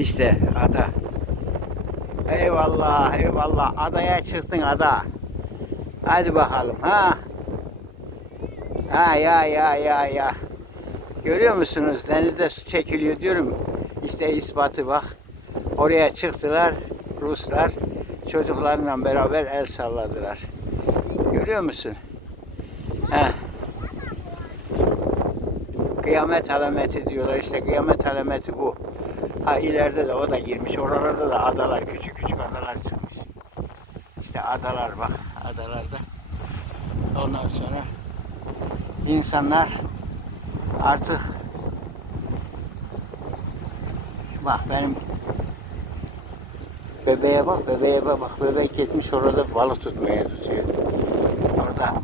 İşte ada. Eyvallah eyvallah adaya çıktın ada. Hadi bakalım ha. Ha ya ya ya ya. Görüyor musunuz denizde su çekiliyor diyorum. İşte ispatı bak. Oraya çıktılar Ruslar çocuklarla beraber el salladılar. Görüyor musun? He. Kıyamet alameti diyorlar işte kıyamet alameti bu. Ha ileride de o da girmiş. Oralarda da adalar küçük küçük adalar çıkmış. İşte adalar bak adalarda. Ondan sonra insanlar artık bak benim bebeğe bak bebeğe bak bak bebek gitmiş orada balık tutmaya tutuyor. Orada